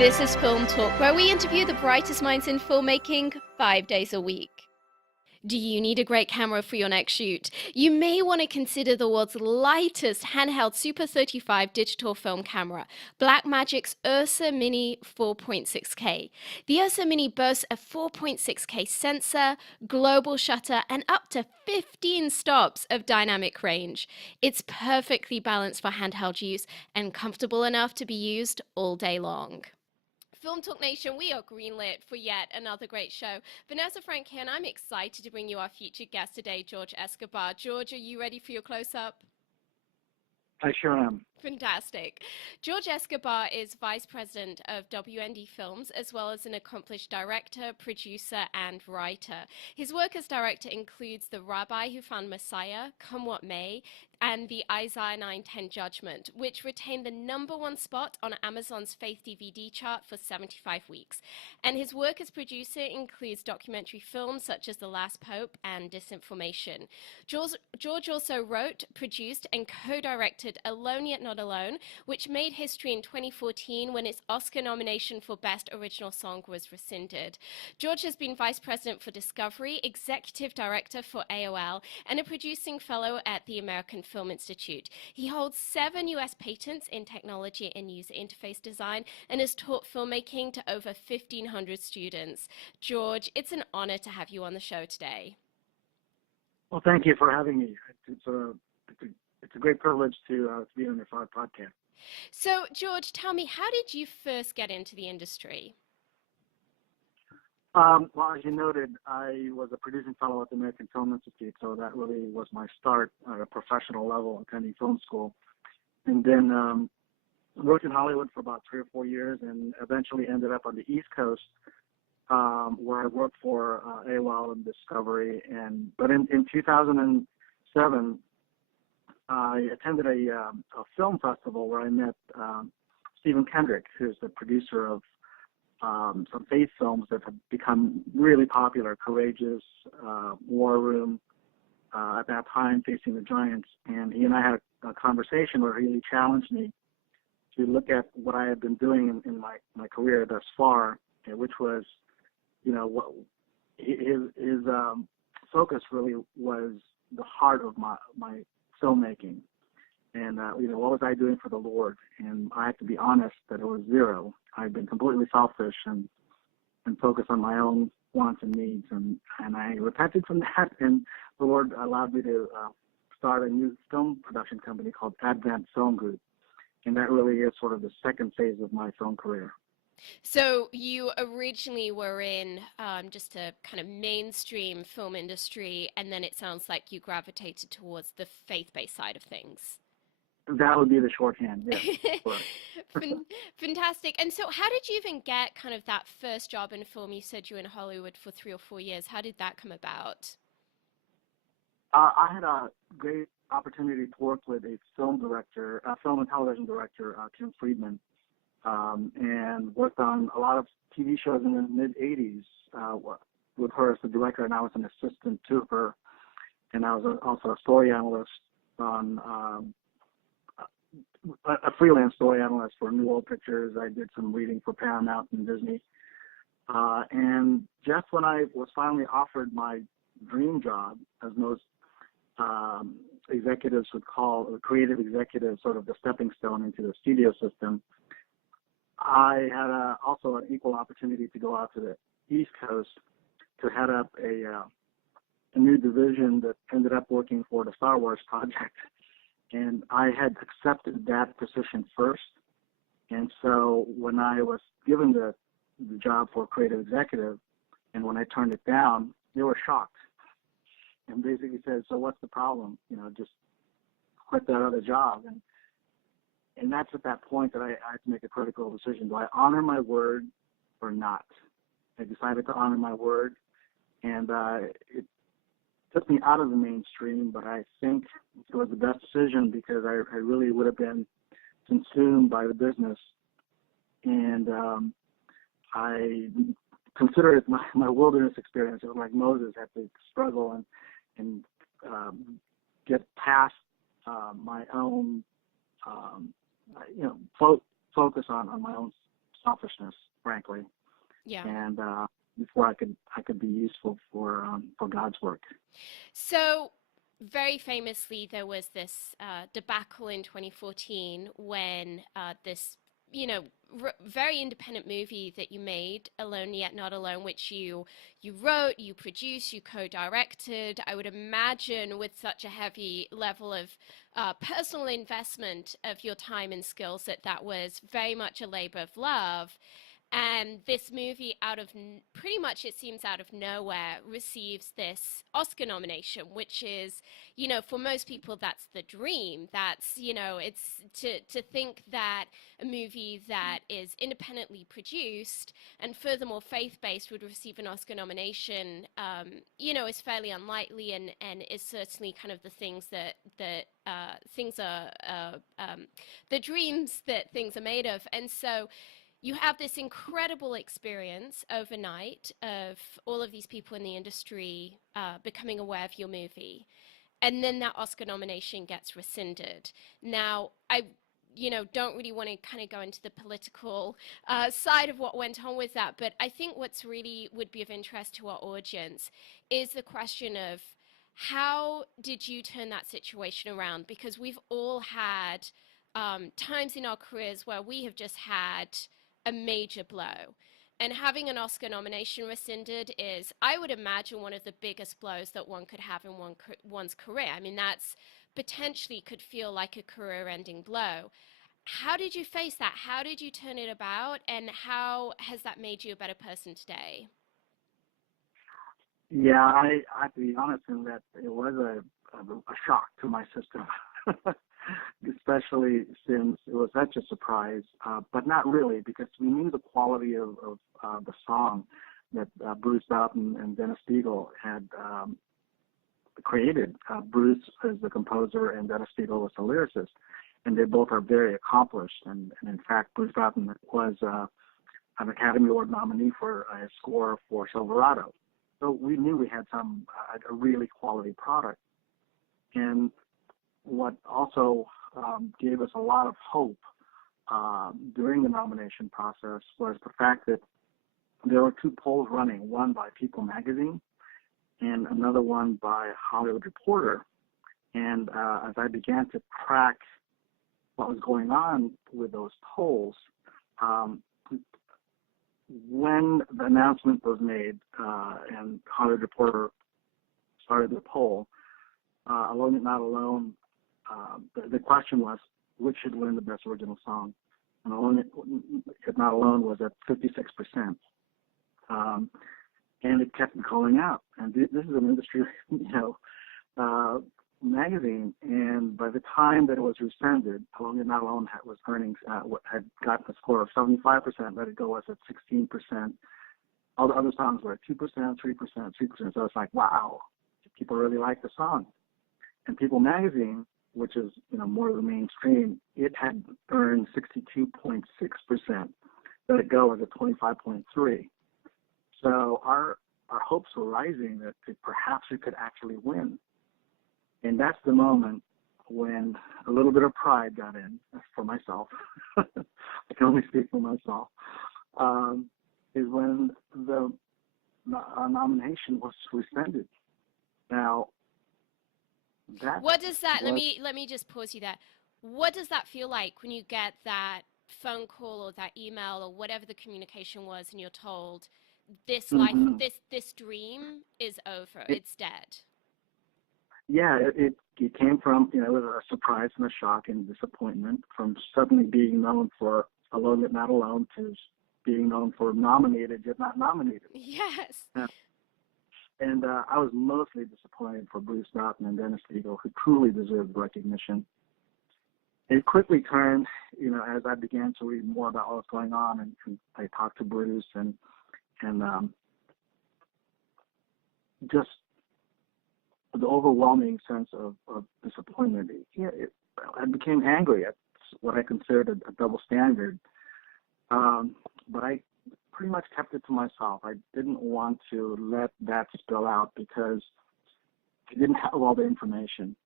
This is Film Talk, where we interview the brightest minds in filmmaking 5 days a week. Do you need a great camera for your next shoot? You may want to consider the world's lightest handheld Super 35 digital film camera, Blackmagic's Ursa Mini 4.6K. The Ursa Mini boasts a 4.6K sensor, global shutter, and up to 15 stops of dynamic range. It's perfectly balanced for handheld use and comfortable enough to be used all day long. Film Talk Nation, we are greenlit for yet another great show. Vanessa Frank here, and I'm excited to bring you our featured guest today, George Escobar. George, are you ready for your close-up? I sure am. Fantastic. George Escobar is vice president of WND Films, as well as an accomplished director, producer, and writer. His work as director includes The Rabbi Who Found Messiah, Come What May, and the Isaiah 9:10 Judgment, which retained the #1 spot on Amazon's Faith DVD chart for 75 weeks. And his work as producer includes documentary films such as The Last Pope and Disinformation. George also wrote, produced, and co-directed Alone Yet Not Alone, which made history in 2014 when its Oscar nomination for Best Original Song was rescinded. George has been vice president for Discovery, executive director for AOL, and a producing fellow at the American Film Institute. He holds 7 U.S. patents in technology and user interface design and has taught filmmaking to over 1,500 students. George, it's an honor to have you on the show today. Well, thank you for having me. It's a great privilege to be on your podcast. So, George, tell me, how did you first get into the industry? Well, as you noted, I was a producing fellow at the American Film Institute, so that really was my start at a professional level, attending film school. And then worked in Hollywood for about 3 or 4 years and eventually ended up on the East Coast, where I worked for AOL and Discovery. But in 2007, I attended a film festival where I met Stephen Kendrick, who's the producer of some faith films that have become really popular, Courageous, War Room, at that time, Facing the Giants. And he and I had a conversation where he really challenged me to look at what I had been doing in my career thus far, which was, what his focus really was the heart of my filmmaking. And, what was I doing for the Lord? And I have to be honest that it was zero. I'd been completely selfish and focused on my own wants and needs. And I repented from that, and the Lord allowed me to start a new film production company called Advent Film Group. And that really is sort of the second phase of my film career. So you originally were in just a kind of mainstream film industry, and then it sounds like you gravitated towards the faith-based side of things. That would be the shorthand, yes. Fantastic. And so how did you even get kind of that first job in film? You said you were in Hollywood for 3 or 4 years. How did that come about? I had a great opportunity to work with a film and television director, Kim Friedman, and worked on a lot of TV shows in the mid-'80s with her as the director, and I was an assistant to her. And I was also a story analyst on a freelance story analyst for New World Pictures. I did some reading for Paramount and Disney. And just when I was finally offered my dream job, as most executives would call a creative executive, sort of the stepping stone into the studio system, I had also an equal opportunity to go out to the East Coast to head up a new division that ended up working for the Star Wars project. And I had accepted that position first. And so when I was given the job for creative executive, and when I turned it down, they were shocked and basically said, "So what's the problem? Just quit that other job." And that's at that point that I had to make a critical decision. Do I honor my word or not? I decided to honor my word, and it took me out of the mainstream, but I think it was the best decision because I really would have been consumed by the business. And I consider it my wilderness experience. It was like Moses had to struggle and get past my own, focus on my own selfishness, frankly, Yeah. and before I could be useful for God's work. So, very famously, there was this debacle in 2014 when this, you know, very independent movie that you made, Alone Yet Not Alone, which you wrote, you produced, you co-directed. I would imagine with such a heavy level of personal investment of your time and skills that that was very much a labor of love. And this movie, pretty much it seems out of nowhere, receives this Oscar nomination, which is, you know, for most people, that's the dream. That's, you know, it's to think that a movie that is independently produced and furthermore faith-based would receive an Oscar nomination, you know, is fairly unlikely, and is certainly kind of the things that things are, the dreams that things are made of. And so you have this incredible experience overnight of all of these people in the industry becoming aware of your movie, and then that Oscar nomination gets rescinded. Now, I, you know, don't really want to kind of go into the political side of what went on with that, but I think what's really would be of interest to our audience is the question of how did you turn that situation around? Because we've all had times in our careers where we have just had a major blow. And having an Oscar nomination rescinded is, I would imagine, one of the biggest blows that one could have in one's career. I mean, that's potentially could feel like a career-ending blow. How did you face that? How did you turn it about? And how has that made you a better person today? Yeah, I have to be honest in that it was a shock to my system, especially since it was such a surprise, but not really, because we knew the quality of the song that Bruce Broughton and Dennis Spiegel had created. Bruce is the composer and Dennis Spiegel was the lyricist, and they both are very accomplished. And in fact, Bruce Broughton was an Academy Award nominee for a score for Silverado. So we knew we had a really quality product. And what also gave us a lot of hope during the nomination process was the fact that there were two polls running, one by People magazine and another one by Hollywood Reporter. And as I began to track what was going on with those polls, when the announcement was made and Hollywood Reporter started the poll, Alone Yet Not Alone, the question was, which should win the Best Original Song? And Alone Yet Not Alone was at 56%. And it kept going up. And this is an industry, magazine. And by the time that it was rescinded, Alone Yet Not Alone was earning, had gotten a score of 75%. Let It Go was at 16%. All the other songs were at 2%, 3%, 3%. So it's like, wow, people really like the song. And People magazine, which is more of the mainstream, it had earned 62.6%. Let It Go was at 25.3%. So our hopes were rising that perhaps we could actually win. And that's the moment when a little bit of pride got in for myself. I can only speak for myself. Is when the nomination was rescinded. Now, what does that? Let me just pause you there. What does that feel like when you get that phone call or that email or whatever the communication was, and you're told this life, this dream is over, it's dead? Yeah, it came from, it was a surprise and a shock and disappointment from suddenly being known for Alone Yet Not Alone to being known for nominated yet not nominated. Yes. And I was mostly disappointed for Bruce Broughton and Dennis Spiegel, who truly deserved recognition. It quickly turned, as I began to read more about what was going on, and I talked to Bruce and just the overwhelming sense of disappointment. I became angry at what I considered a double standard, but I pretty much kept it to myself. I didn't want to let that spill out because I didn't have all the information.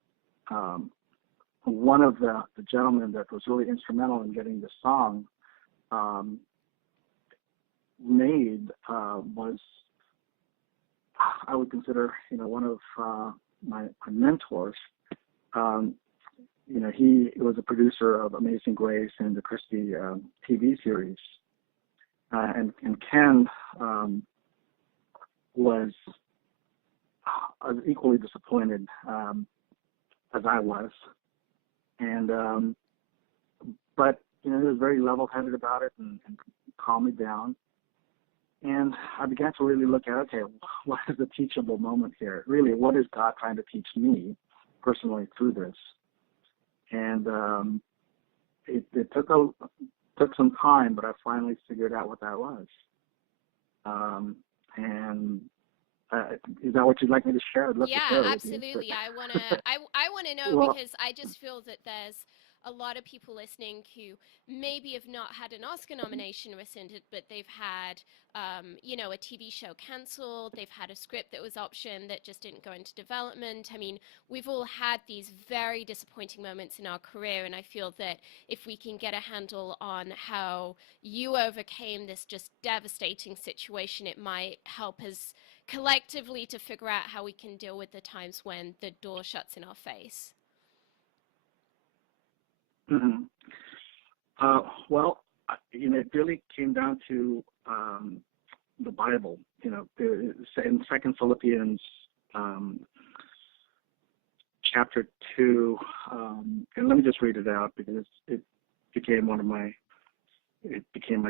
One of the gentlemen that was really instrumental in getting the song made was, I would consider, one of my mentors. Um, he was a producer of Amazing Grace and the Christie TV series, and Ken was equally disappointed as I was, and but he was very level-headed about it and calmed me down. And I began to really look at, okay, what is the teachable moment here? Really, what is God trying to teach me personally through this? And it took some time, but I finally figured out what that was. And is that what you'd like me to share? I'd love to Yeah, share it with you. absolutely. I wanna know, Well, because I just feel that there's a lot of people listening who maybe have not had an Oscar nomination rescinded, but they've had, a TV show cancelled. They've had a script that was optioned that just didn't go into development. I mean, we've all had these very disappointing moments in our career, and I feel that if we can get a handle on how you overcame this just devastating situation, it might help us collectively to figure out how we can deal with the times when the door shuts in our face. mm-hmm. Well, it really came down to the Bible. In Second Philippians um, chapter 2, and let me just read it out because it became my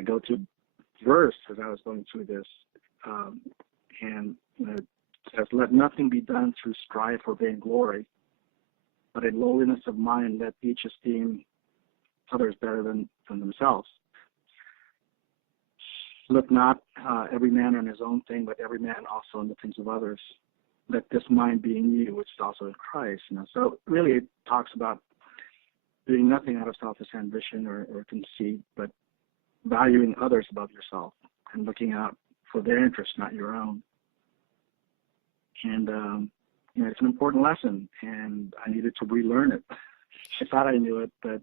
go-to verse as I was going through this. And it says, "Let nothing be done through strife or vainglory, but in lowliness of mind let each esteem others better than themselves. Look not every man on his own thing, but every man also on the things of others. Let this mind be in you, which is also in Christ." So really it talks about doing nothing out of selfish ambition or conceit, but valuing others above yourself and looking out for their interests, not your own. And it's an important lesson, and I needed to relearn it. I thought I knew it, but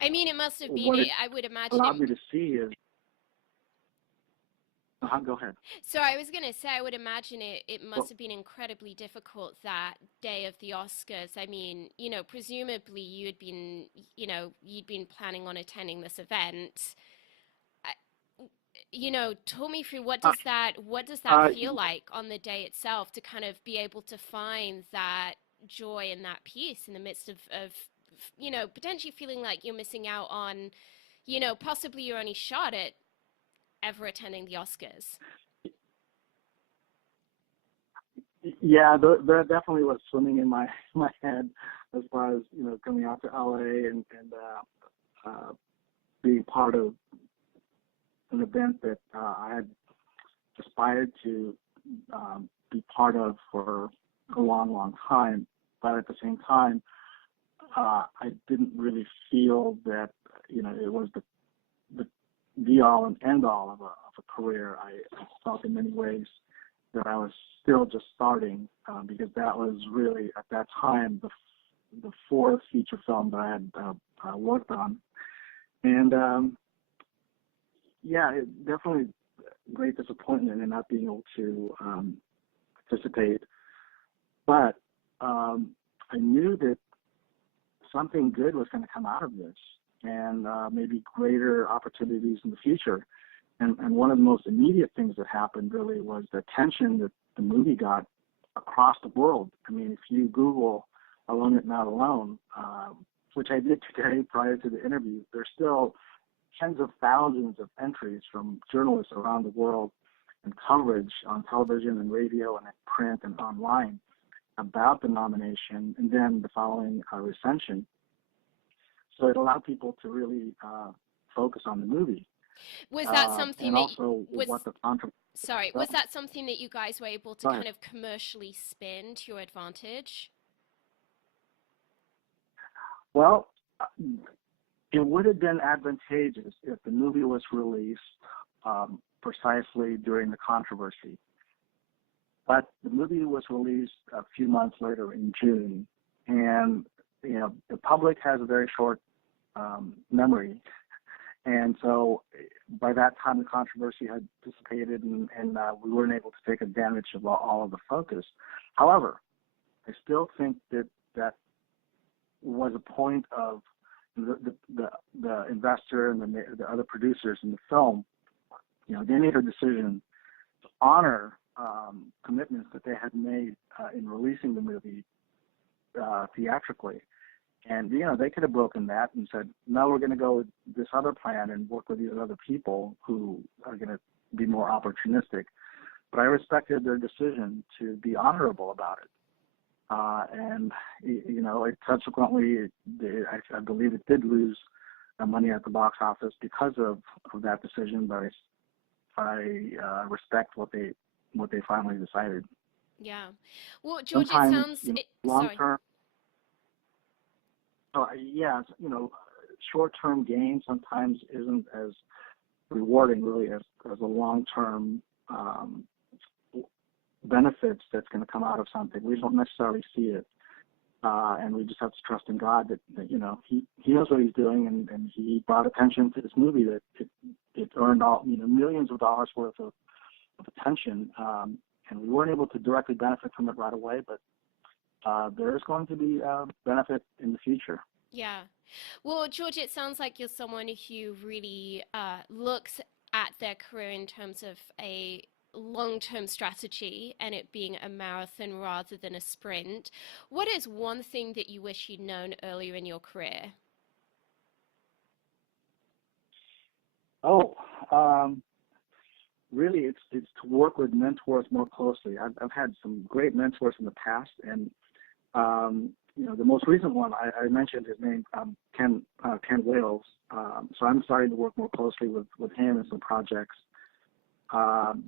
I mean, it must have been, what it I would imagine allowed it. me to see is, go ahead. So I was going to say, I would imagine it must have been incredibly difficult that day of the Oscars. I mean, presumably you'd been planning on attending this event. Talk me through, what does that Uh, feel like on the day itself, to kind of be able to find that joy and that peace in the midst of potentially feeling like you're missing out on, possibly your only shot at ever attending the Oscars. yeah, there definitely was swimming in my head as far as coming out to LA and being part of an event that I had aspired to be part of for a long, long time. But at the same time, I didn't really feel that it was the be all and end all of a career. I felt in many ways that I was still just starting because that was really at that time the fourth feature film that I had worked on, and it definitely great disappointment in not being able to participate. But I knew that something good was going to come out of this, and maybe greater opportunities in the future. And one of the most immediate things that happened really was the attention that the movie got across the world. I mean, if you Google "Alone Yet Not Alone," which I did today prior to the interview, there's still tens of thousands of entries from journalists around the world and coverage on television and radio and in print and online about the nomination and then the following recension. So it allowed people to really focus on the movie. Was that something And that also was what the controversy. sorry, was that something that you guys were able to kind of commercially spin to your advantage? Well, it would have been advantageous if the movie was released precisely during the controversy. But the movie was released a few months later in June, and the public has a very short memory, and so by that time the controversy had dissipated, and we weren't able to take advantage of all of the focus. However, I still think that that was a point of the investor and the other producers in the film. They made a decision to honor commitments that they had made in releasing the movie theatrically. And, they could have broken that and said, no, we're going to go with this other plan and work with these other people who are going to be more opportunistic. But I respected their decision to be honorable about it. And, it subsequently, I believe it did lose money at the box office because of that decision, but I respect what they finally decided. Yeah. Well, George, it Sometimes, sounds long sorry. term, yeah, short term gain sometimes isn't as rewarding really as a long term benefits that's going to come out of something. We don't necessarily see it. And we just have to trust in God that he knows what he's doing, and he brought attention to this movie that it earned millions of dollars worth of attention, and we weren't able to directly benefit from it right away, but there is going to be a benefit in the future. Yeah. Well, George, it sounds like you're someone who really looks at their career in terms of a long-term strategy and it being a marathon rather than a sprint. What is one thing that you wish you'd known earlier in your career? Oh, really, it's to work with mentors more closely. I've had some great mentors in the past, and the most recent one I mentioned his name, Ken Wales. So I'm starting to work more closely with him in some projects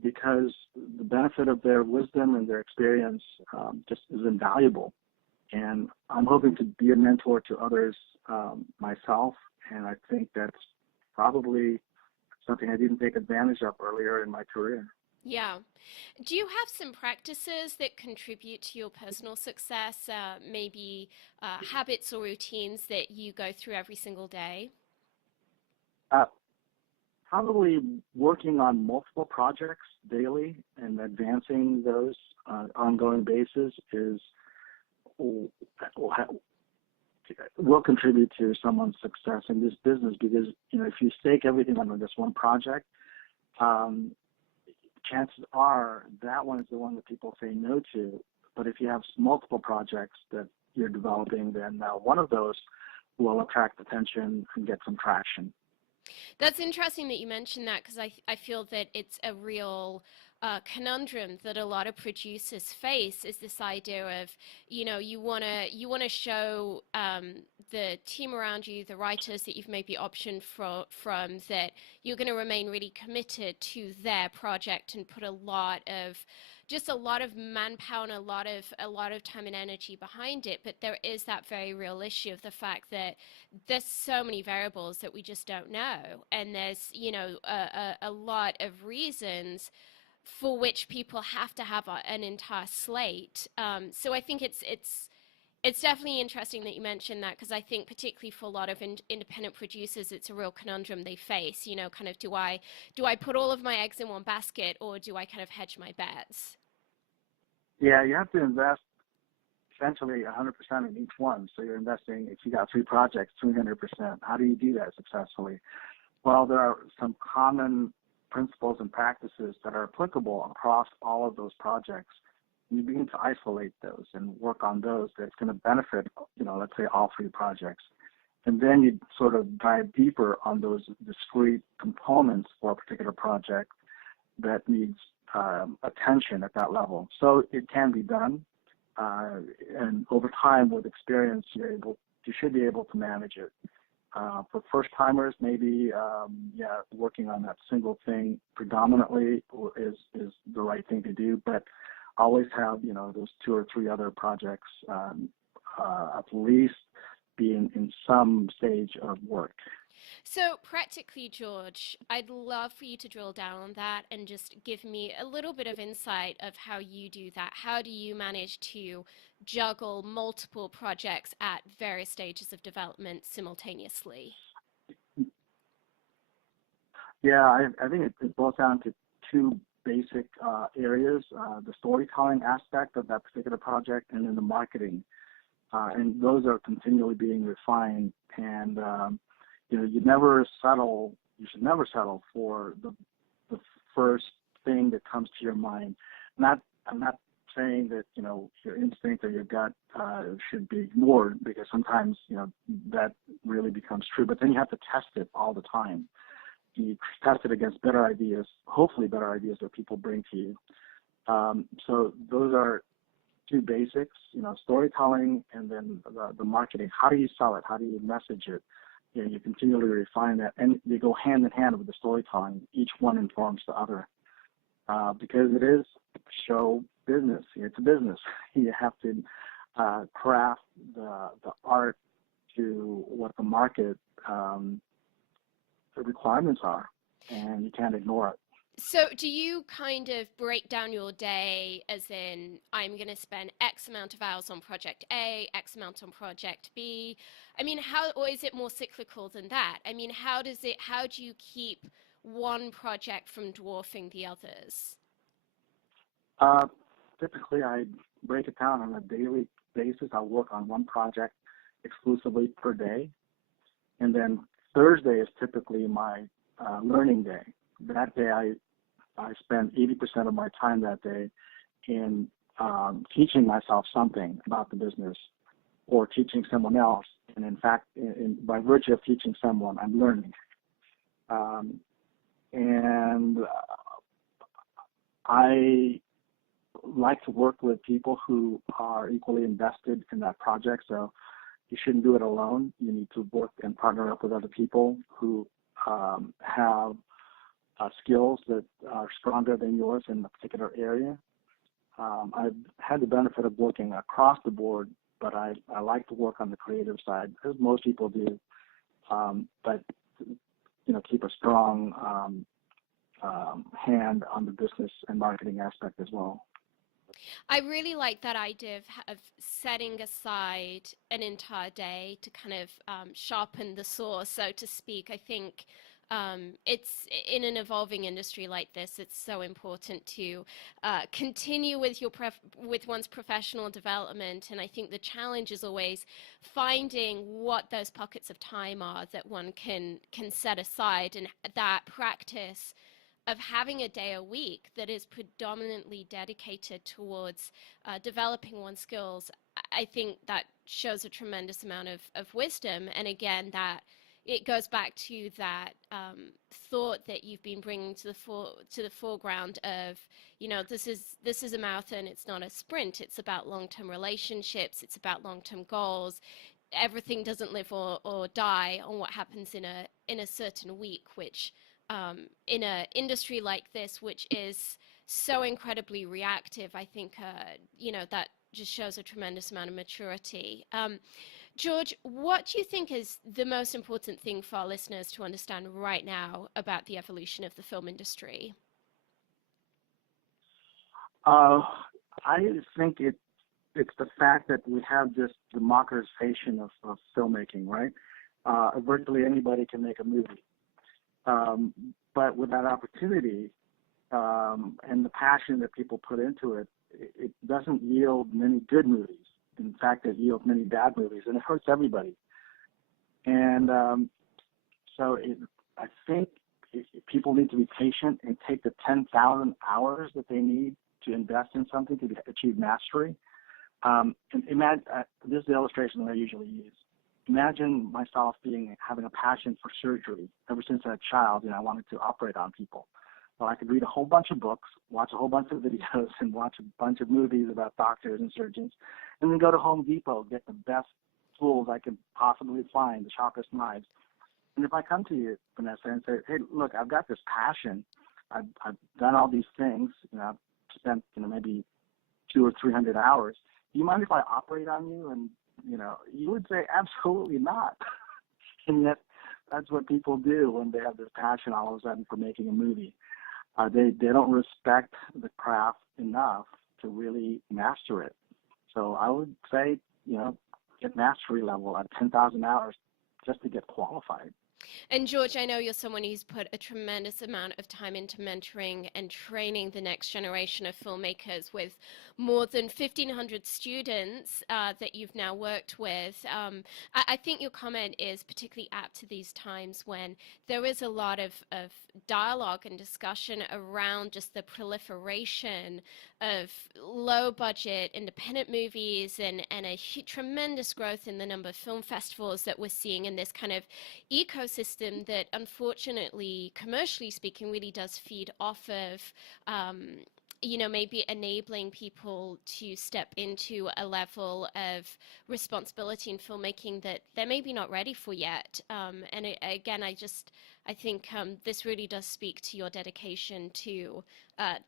because the benefit of their wisdom and their experience just is invaluable. And I'm hoping to be a mentor to others myself, and I think that's probably something I didn't take advantage of earlier in my career. Yeah. Do you have some practices that contribute to your personal success, maybe habits or routines that you go through every single day? Uh, Probably working on multiple projects daily and advancing those on an ongoing basis will contribute to someone's success in this business, because if you stake everything on this one project, um, chances are that one is the one that people say no to. But if you have multiple projects that you're developing, then one of those will attract attention and get some traction. That's interesting that you mentioned that because I feel that it's a real conundrum that a lot of producers face is this idea of, you wanna show the team around you, the writers that you've maybe optioned from, that you're going to remain really committed to their project and put a lot of manpower and a lot of time and energy behind it. But there is that very real issue of the fact that there's so many variables that we just don't know, and there's a lot of reasons for which people have to have an entire slate. So I think it's definitely interesting that you mentioned that, because I think particularly for a lot of independent producers, it's a real conundrum they face. Kind of, do I put all of my eggs in one basket, or do I kind of hedge my bets? Yeah, you have to invest essentially 100% in each one. So you're investing, if you got three projects, 300%. How do you do that successfully? Well, there are some common principles and practices that are applicable across all of those projects. You begin to isolate those and work on those that's going to benefit, let's say all three projects. And then you sort of dive deeper on those discrete components for a particular project that needs attention at that level. So it can be done, and over time, with experience, you should be able to manage it. For first timers, maybe working on that single thing predominantly is the right thing to do. But always have those two or three other projects at least being in some stage of work. So, practically, George, I'd love for you to drill down on that and just give me a little bit of insight of how you do that. How do you manage to juggle multiple projects at various stages of development simultaneously? Yeah, I think it boils down to two basic areas: the storytelling aspect of that particular project, and then the marketing. And those are continually being refined. And you never settle. You should never settle for the first thing that comes to your mind. Not I'm not saying that your instinct or your gut should be ignored, because sometimes that really becomes true. But then you have to test it all the time. You test it against better ideas, hopefully better ideas that people bring to you. So those are two basics, storytelling, and then the marketing. How do you sell it? How do you message it? You continually refine that, and they go hand in hand with the storytelling. Each one informs the other, because it is show business. It's a business. You have to craft the art to what the market the requirements are, and you can't ignore it. So, do you kind of break down your day as in, I'm going to spend X amount of hours on project A, X amount on project B? I mean, or is it more cyclical than that? I mean, how do you keep one project from dwarfing the others? Uh, Typically, I break it down on a daily basis. I'll work on one project exclusively per day, and then Thursday is typically my learning day. That day, I spend 80% of my time that day in teaching myself something about the business, or teaching someone else. And in fact, by virtue of teaching someone, I'm learning. And I like to work with people who are equally invested in that project. So you shouldn't do it alone. You need to work and partner up with other people who have skills that are stronger than yours in a particular area. I've had the benefit of working across the board, but I like to work on the creative side, as most people do. But keep a strong hand on the business and marketing aspect as well. I really like that idea of setting aside an entire day to kind of sharpen the saw, so to speak. I think it's in an evolving industry like this, it's so important to continue with with one's professional development. And I think the challenge is always finding what those pockets of time are that one can set aside, and that practice of having a day a week that is predominantly dedicated towards developing one's skills. I think that shows a tremendous amount of wisdom. And again, that it goes back to that thought that you've been bringing to the foreground of, this is a marathon. It's not a sprint. It's about long-term relationships. It's about long-term goals. Everything doesn't live or die on what happens in a certain week, which in an industry like this, which is so incredibly reactive, I think, that just shows a tremendous amount of maturity. George, what do you think is the most important thing for our listeners to understand right now about the evolution of the film industry? I think it's the fact that we have this democratization of filmmaking, right? Virtually anybody can make a movie. But with that opportunity and the passion that people put into it, it doesn't yield many good movies. In fact, it yields many bad movies, and it hurts everybody. And I think people need to be patient and take the 10,000 hours that they need to invest in something to achieve mastery. And imagine this is the illustration that I usually use. Imagine myself having a passion for surgery. Ever since I was a child, I wanted to operate on people. Well, I could read a whole bunch of books, watch a whole bunch of videos, and watch a bunch of movies about doctors and surgeons, and then go to Home Depot, get the best tools I could possibly find, the sharpest knives. And if I come to you, Vanessa, and say, hey, look, I've got this passion. I've done all these things. I've spent maybe 200 or 300 hours. Do you mind if I operate on you? And you would say absolutely not. And yet that's what people do when they have this passion all of a sudden for making a movie. They don't respect the craft enough to really master it. So I would say, get mastery level at 10,000 hours just to get qualified. And George, I know you're someone who's put a tremendous amount of time into mentoring and training the next generation of filmmakers with more than 1,500 students that you've now worked with. I think your comment is particularly apt to these times when there is a lot of dialogue and discussion around just the proliferation of low budget independent movies and a tremendous growth in the number of film festivals that we're seeing in this kind of ecosystem that, unfortunately, commercially speaking, really does feed off of maybe enabling people to step into a level of responsibility in filmmaking that they're maybe not ready for yet. Again, I think this really does speak to your dedication to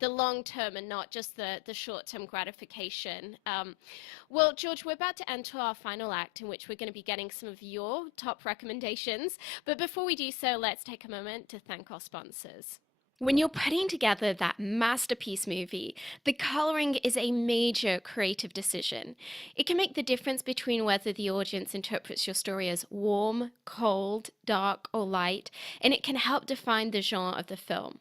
the long term and not just the short term gratification. Well, George, we're about to enter our final act in which we're going to be getting some of your top recommendations. But before we do so, let's take a moment to thank our sponsors. When you're putting together that masterpiece movie, the coloring is a major creative decision. It can make the difference between whether the audience interprets your story as warm, cold, dark, or light, and it can help define the genre of the film.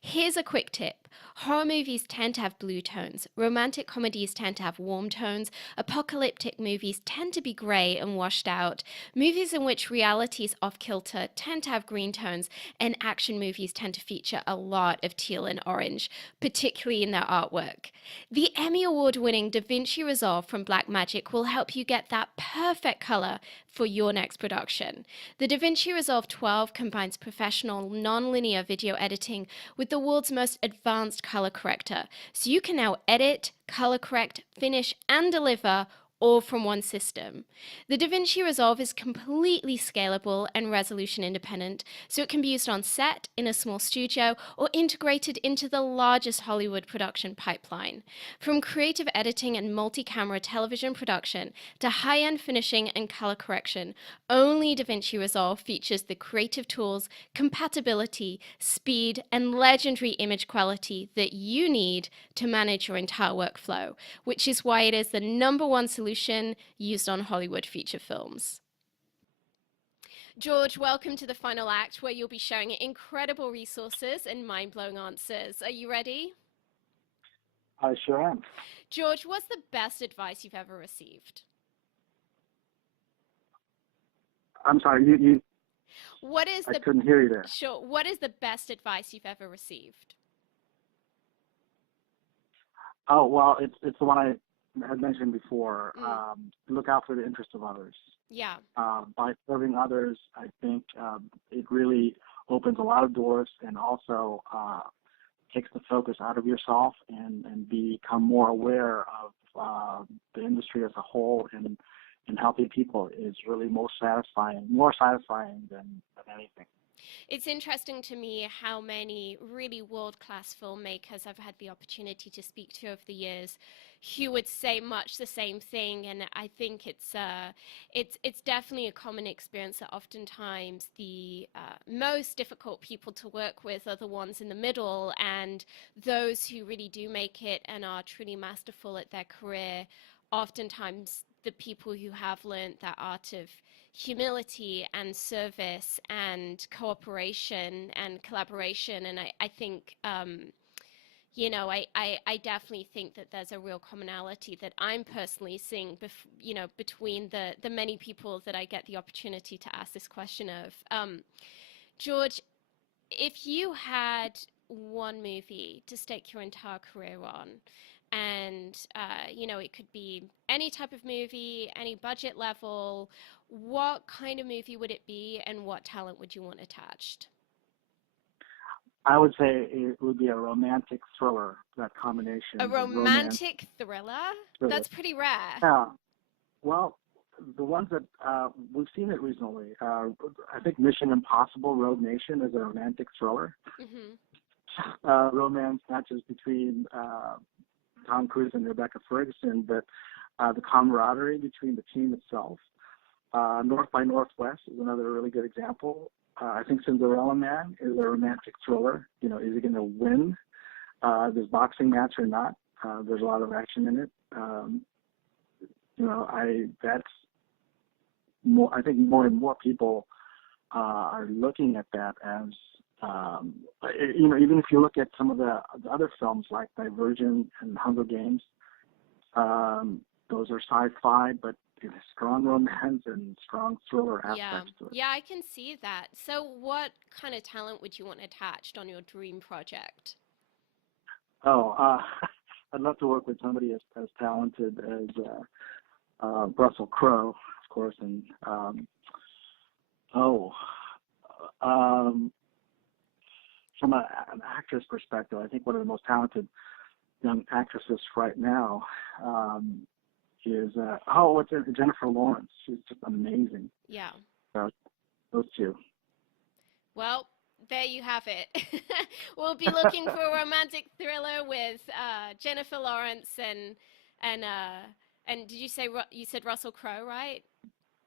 Here's a quick tip. Horror movies tend to have blue tones, romantic comedies tend to have warm tones, apocalyptic movies tend to be grey and washed out, movies in which reality is off kilter tend to have green tones, and action movies tend to feature a lot of teal and orange, particularly in their artwork. The Emmy Award winning DaVinci Resolve from Blackmagic will help you get that perfect color for your next production. The DaVinci Resolve 12 combines professional non-linear video editing with the world's most advanced color corrector, so you can now edit, color correct, finish, and deliver all from one system. The DaVinci Resolve is completely scalable and resolution independent, so it can be used on set, in a small studio, or integrated into the largest Hollywood production pipeline. From creative editing and multi-camera television production to high-end finishing and color correction, only DaVinci Resolve features the creative tools, compatibility, speed, and legendary image quality that you need to manage your entire workflow, which is why it is the #1 solution used on Hollywood feature films. George, welcome to the final act where you'll be sharing incredible resources and mind-blowing answers. Are you ready? I sure am. George, what's the best advice you've ever received? I'm sorry, What is I the couldn't hear you there. Sure. What is the best advice you've ever received? Oh, well, it's the one I had mentioned before. Look out for the interest of others. Yeah. By serving others, I think it really opens a lot of doors and also takes the focus out of yourself and become more aware of the industry as a whole, and helping people is really more satisfying than anything. It's interesting to me how many really world-class filmmakers I've had the opportunity to speak to over the years who would say much the same thing, and I think it's definitely a common experience that oftentimes the most difficult people to work with are the ones in the middle, and those who really do make it and are truly masterful at their career, oftentimes the people who have learned that art of humility and service and cooperation and collaboration. And I think, I definitely think that there's a real commonality that I'm personally seeing, between the many people that I get the opportunity to ask this question of. George, if you had one movie to stake your entire career on, and it could be any type of movie, any budget level, what kind of movie would it be, and what talent would you want attached? I would say it would be a romantic thriller, that combination A of romance. romantic thriller? Thriller. That's pretty rare. Yeah. Well, the ones that we've seen it recently. I think Mission Impossible: Rogue Nation is a romantic thriller. Mm-hmm. Romance not just between Tom Cruise and Rebecca Ferguson, but the camaraderie between the team itself. North by Northwest is another really good example. I think Cinderella Man is a romantic thriller. Is he going to win this boxing match or not? There's a lot of action in it. That's more. I think more and more people are looking at that as, even if you look at some of the other films like Divergent and Hunger Games, those are sci-fi, but strong romance and strong thriller Yeah. aspects to it. Yeah, I can see that. So what kind of talent would you want attached on your dream project? Oh, I'd love to work with somebody as talented as Russell Crowe, of course, and oh, um, from an actress perspective, I think one of the most talented young actresses right now is what's it? Jennifer Lawrence. She's just amazing. Yeah. So those two. Well, there you have it. We'll be looking for a romantic thriller with Jennifer Lawrence and did you say you said Russell Crowe, right?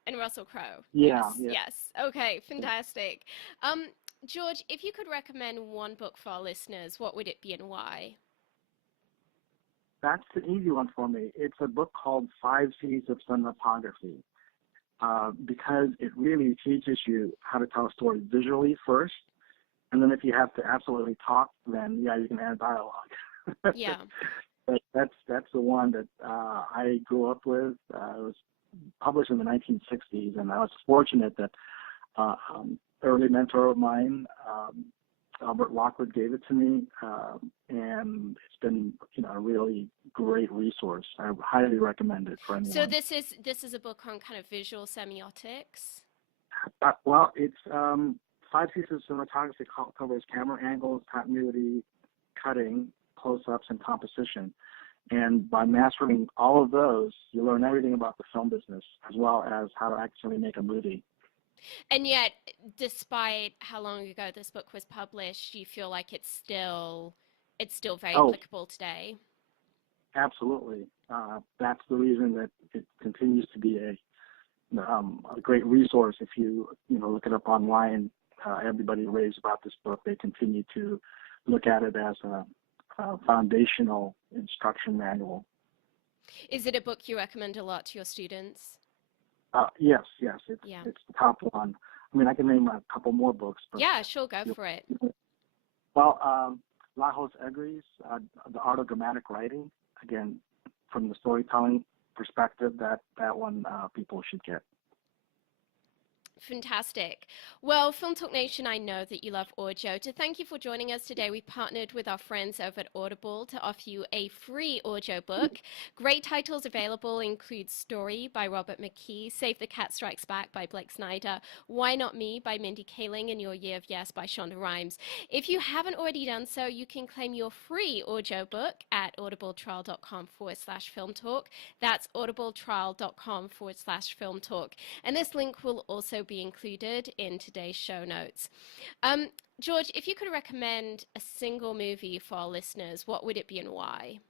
And Russell Crowe. Yeah, Yes, yeah. yes. Okay, fantastic. Um, George, if you could recommend one book for our listeners, what would it be and why? That's an easy one for me. It's a book called Five C's of Cinematography, because it really teaches you how to tell a story visually first, and then if you have to absolutely talk, then yeah, you can add dialogue. Yeah. But that's the one that I grew up with. It was published in the 1960s, and I was fortunate that early mentor of mine, Albert Lockwood, gave it to me, and it's been a really great resource. I highly recommend it for So anyone. this is a book on kind of visual semiotics. Well, it's five pieces of cinematography covers camera angles, continuity, cutting, close-ups, and composition. And by mastering all of those, you learn everything about the film business as well as how to actually make a movie. And yet, despite how long ago this book was published, you feel like it's still very Oh, applicable today. absolutely. That's the reason that it continues to be a great resource. If you look it up online, everybody raves about this book. They continue to look at it as a foundational instruction manual. Is it a book you recommend a lot to your students? Yes, yes, Yeah. it's the top one. I mean, I can name a couple more books, but Yeah, sure, go for it. well, Lajos Egri's The Art of Dramatic Writing. Again, from the storytelling perspective, that one people should get. Fantastic. Well, Film Talk Nation, I know that you love audio. To thank you for joining us today, we partnered with our friends over at Audible to offer you a free audio book. Great titles available include Story by Robert McKee, Save the Cat Strikes Back by Blake Snyder, Why Not Me by Mindy Kaling, and Your Year of Yes by Shonda Rhimes. If you haven't already done so, you can claim your free audio book at audibletrial.com/film talk. That's audibletrial.com/film talk. And this link will also be included in today's show notes. George, if you could recommend a single movie for our listeners, what would it be and why?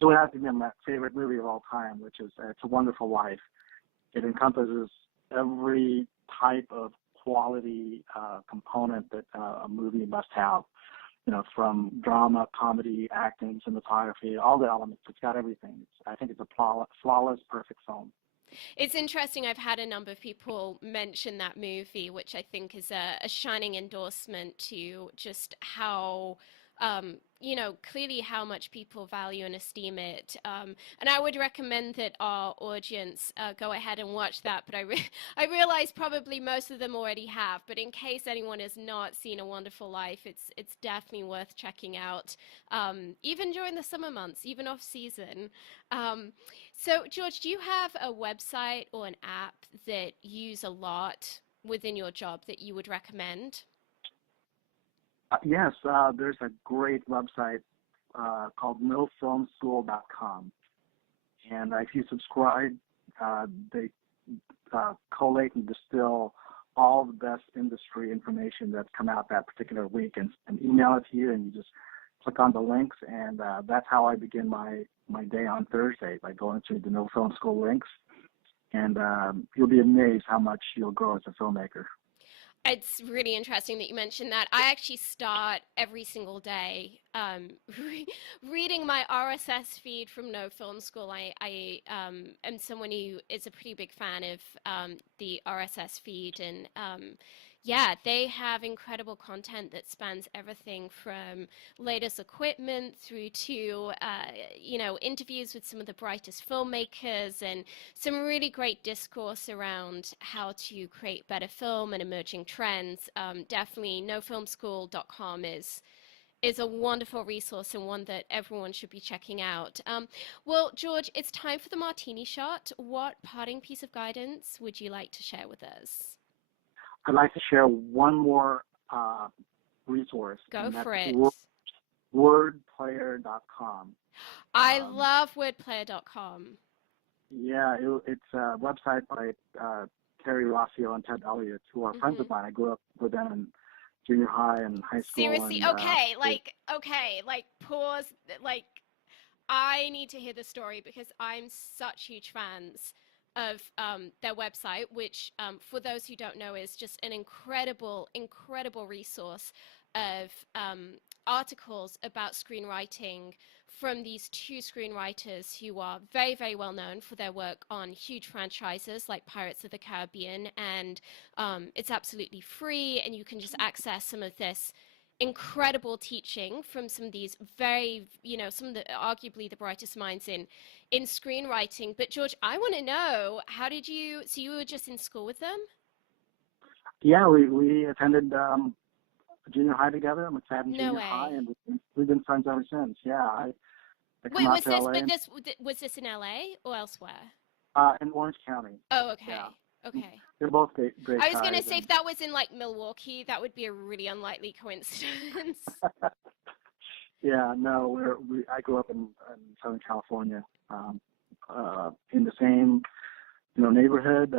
It would have to be my favorite movie of all time, which is It's a Wonderful Life. It encompasses every type of quality component that a movie must have. From drama, comedy, acting, cinematography, all the elements. It's got everything. I think it's a flawless, perfect film. It's interesting. I've had a number of people mention that movie, which I think is a shining endorsement to just how, clearly how much people value and esteem it. And I would recommend that our audience go ahead and watch that. But I realize probably most of them already have. But in case anyone has not seen A Wonderful Life, it's definitely worth checking out, even during the summer months, even off season. Um, so, George, do you have a website or an app that you use a lot within your job that you would recommend? Yes, there's a great website called millfilmschool.com. And if you subscribe, they collate and distill all the best industry information that's come out that particular week and email it to you, and you just click on the links, and that's how I begin my day on Thursday, by going through the Mill Film School links, and you'll be amazed how much you'll grow as a filmmaker. It's really interesting that you mentioned that. I actually start every single day reading my RSS feed from No Film School. I am someone who is a pretty big fan of the RSS feed, and yeah, they have incredible content that spans everything from latest equipment through to interviews with some of the brightest filmmakers and some really great discourse around how to create better film and emerging trends. Definitely, nofilmschool.com is a wonderful resource and one that everyone should be checking out. Well, George, it's time for the martini shot. What parting piece of guidance would you like to share with us? I'd like to share one more resource, Go and that's for it. wordplayer.com. I love wordplayer.com. Yeah, it's a website by Terry Rossio and Ted Elliott, who are friends of mine. I grew up with them in junior high and high school. Seriously, And, pause. Like, I need to hear the story because I'm such huge fans of their website, which, for those who don't know, is just an incredible, incredible resource of articles about screenwriting from these two screenwriters who are very, very well known for their work on huge franchises like Pirates of the Caribbean. And it's absolutely free, and you can just access some of this incredible teaching from some of these very, some of the arguably the brightest minds in screenwriting. But George, I want to know, how did you, so you were just in school with them? Yeah, we attended junior high together. I'm a Sad in No junior way. high, and we've been friends ever since. Yeah, I come Wait, out was to this, LA. but was this in LA or elsewhere? In Orange County. Oh, okay. Yeah. Okay. They're both great I was guys. going to say, if that was in like Milwaukee, that would be a really unlikely coincidence. Yeah, no, I grew up in Southern California, in the same neighborhood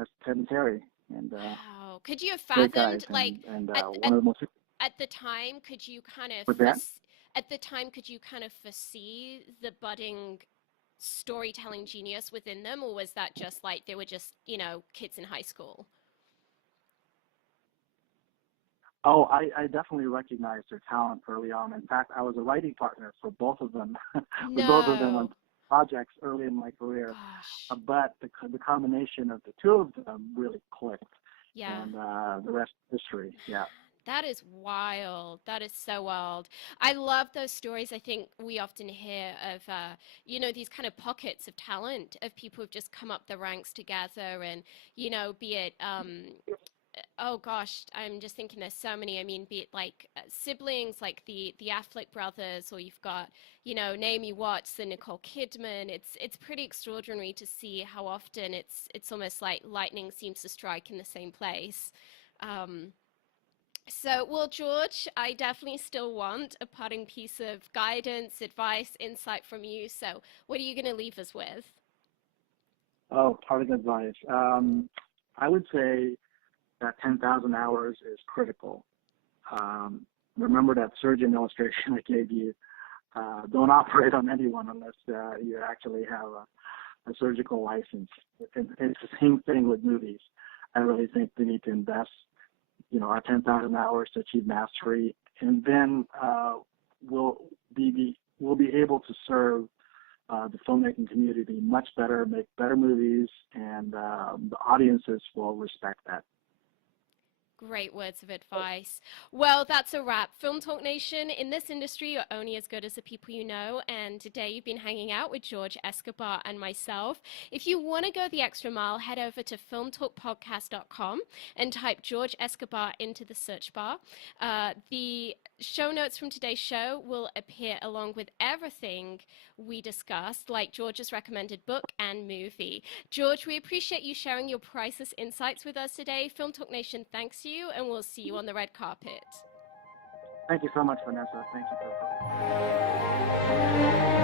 as Ted and Terry, and Wow. Could you have great guys, fathomed, like, and at, one of the most. at the time, could you kind of With that? at the time, could you kind of foresee the budding storytelling genius within them, or was that just like they were just, kids in high school? Oh, I definitely recognized their talent early on. In fact, I was a writing partner for both of them, with both of them on No. projects early in my career. Gosh. But the combination of the two of them really clicked, Yeah. and the rest is history. Yeah. That is wild. That is so wild. I love those stories. I think we often hear of, these kind of pockets of talent of people who've just come up the ranks together and, be it, oh gosh, I'm just thinking there's so many. I mean, be it like siblings, like the Affleck brothers, or you've got, Naomi Watts and Nicole Kidman. It's pretty extraordinary to see how often it's almost like lightning seems to strike in the same place. Um, well, George, I definitely still want a parting piece of guidance, advice, insight from you. So, what are you going to leave us with? Oh, parting advice. I would say that 10,000 hours is critical. Remember that surgeon illustration I gave you. Don't operate on anyone unless you actually have a surgical license. It's the same thing with movies. I really think we need to invest, our 10,000 hours to achieve mastery, and then we'll be able to serve the filmmaking community much better, make better movies, and the audiences will respect that. Great words of advice. Well, that's a wrap. Film Talk Nation, in this industry, you're only as good as the people you know. And today you've been hanging out with George Escobar and myself. If you want to go the extra mile, head over to filmtalkpodcast.com and type George Escobar into the search bar. The show notes from today's show will appear along with everything we discussed, like George's recommended book and movie. George, we appreciate you sharing your priceless insights with us today. Film Talk Nation thanks you, and we'll see you on the red carpet. Thank you so much, Vanessa. Thank you for